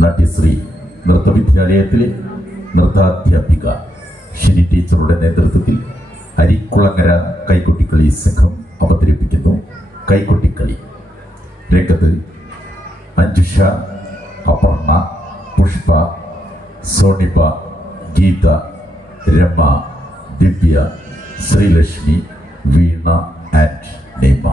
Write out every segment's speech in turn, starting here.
നാട്യശ്രീ നൃത്തവിദ്യാലയത്തിലെ നൃത്താധ്യാപിക. ഷിനി ടീച്ചറുടെ നേതൃത്വത്തിൽ അരിക്കുളങ്ങര കൈകൊട്ടിക്കളി സംഘം അവതരിപ്പിക്കുന്നു. കൈകൊട്ടിക്കളി. രംഗത്ത് Anjusha Aparna Pushpa Sonipa Geetha Rama Divya Sreelakshmi Veena and Nema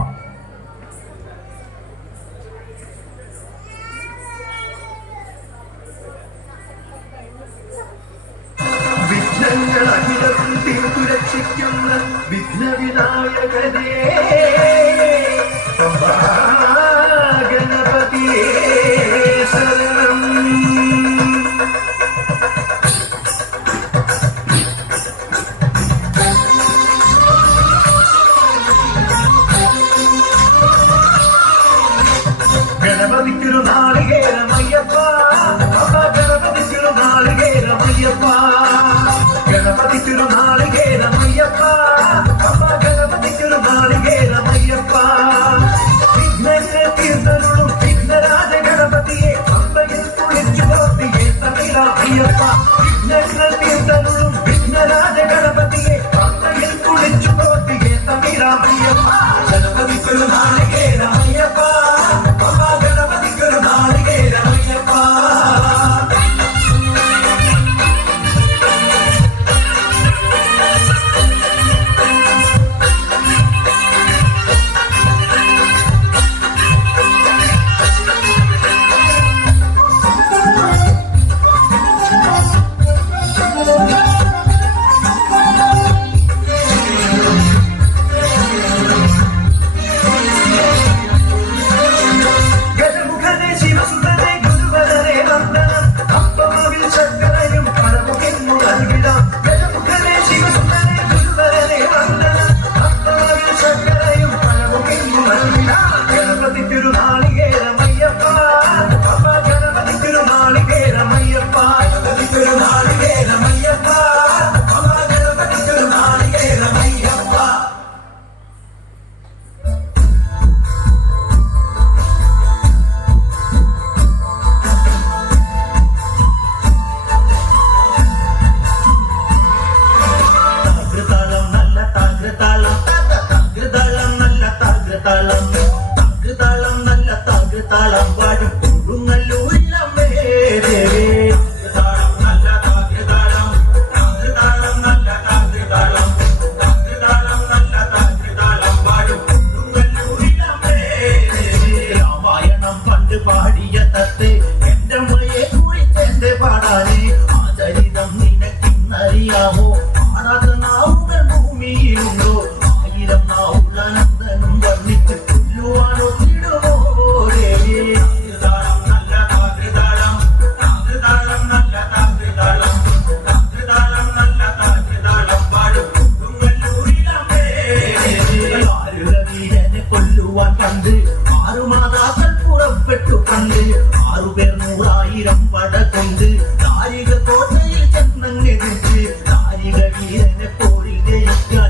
the 40 days done.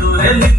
దొరని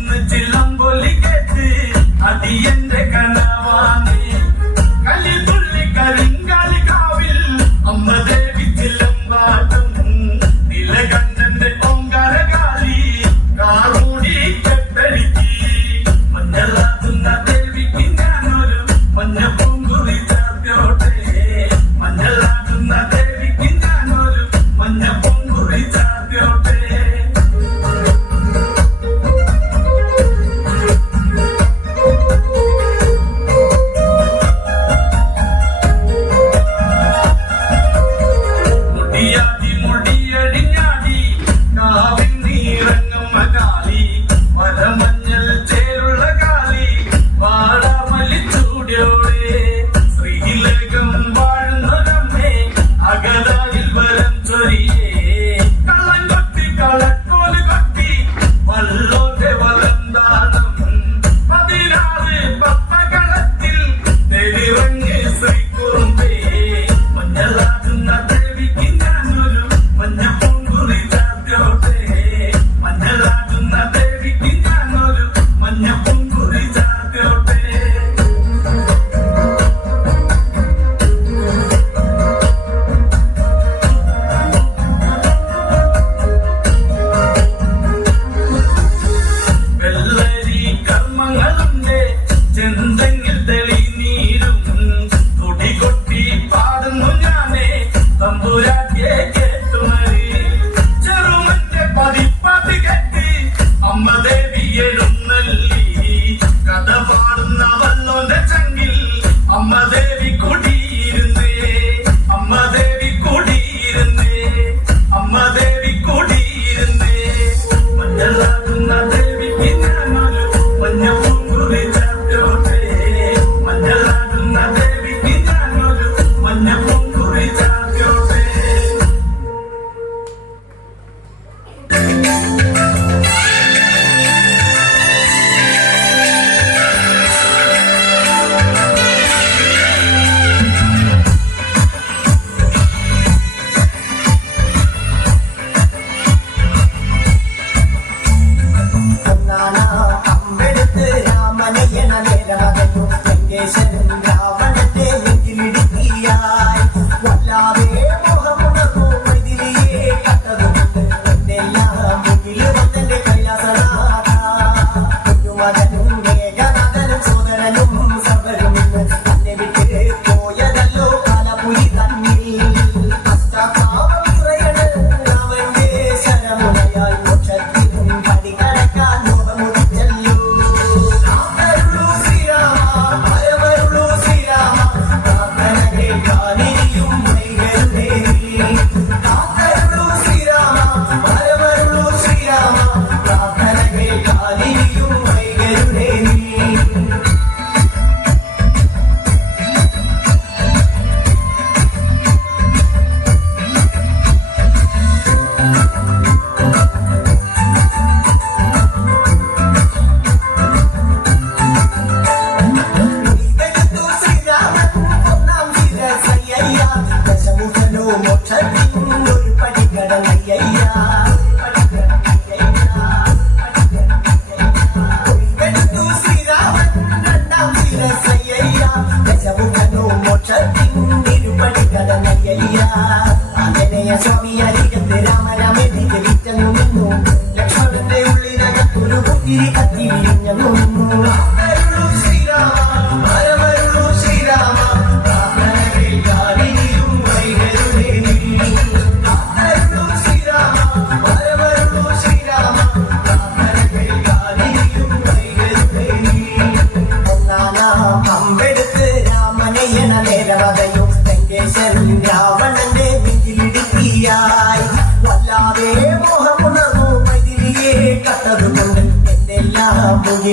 Yeah.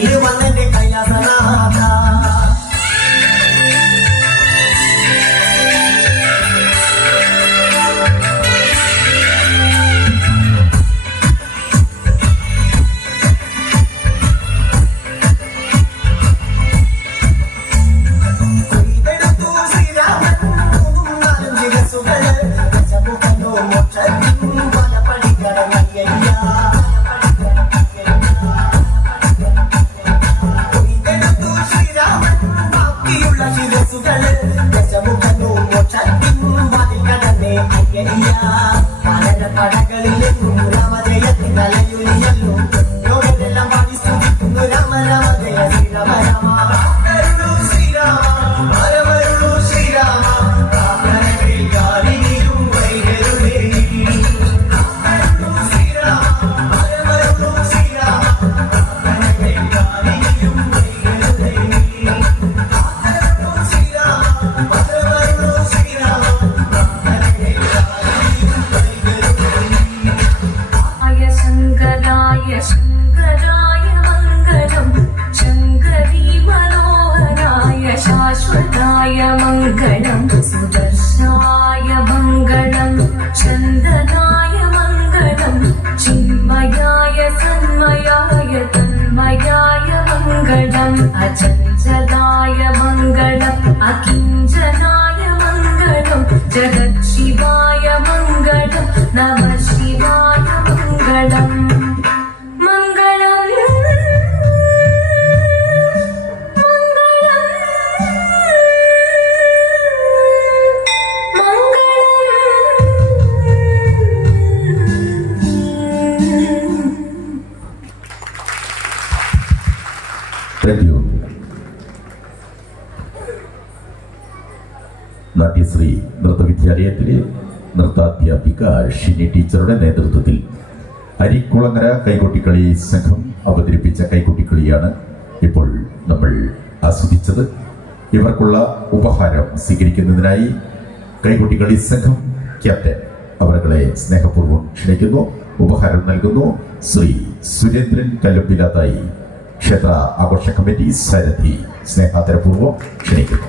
నిలువలని కయసనాథ चिन्मयाय सन्मयाय तन्मयाय मङ्गलम् अचञ्चलाय मङ्गलम् अकिञ्चनाय मङ्गलम् जगत्शिवाय मङ्गलम् नमः शिवाय मङ्गलम् मङ्गलम् നാട്യശ്രീ നൃത്തവിദ്യാലയത്തിലെ നൃത്താധ്യാപിക ഷിനി ടീച്ചറുടെ നേതൃത്വത്തിൽ അരിക്കുളങ്ങര കൈകൊട്ടിക്കളി സംഘം അവതരിപ്പിച്ച കൈകൊട്ടിക്കളിയാണ് ഇപ്പോൾ നമ്മൾ ആസ്വദിച്ചത്. ഇവർക്കുള്ള ഉപഹാരം സ്വീകരിക്കുന്നതിനായി കൈകൊട്ടിക്കളി സംഘം ക്യാപ്റ്റൻ അവരുടെ സ്നേഹപൂർവം ക്ഷണിക്കുന്നു ഉപഹാരം നൽകുന്നു. ശ്രീ സുരേന്ദ്രൻ കല്ലുപ്പിലാത്തായി ക്ഷേത്ര ആഘോഷ കമ്മിറ്റി സാരഥി സ്നേഹാദരപൂർവം ക്ഷണിക്കുന്നു.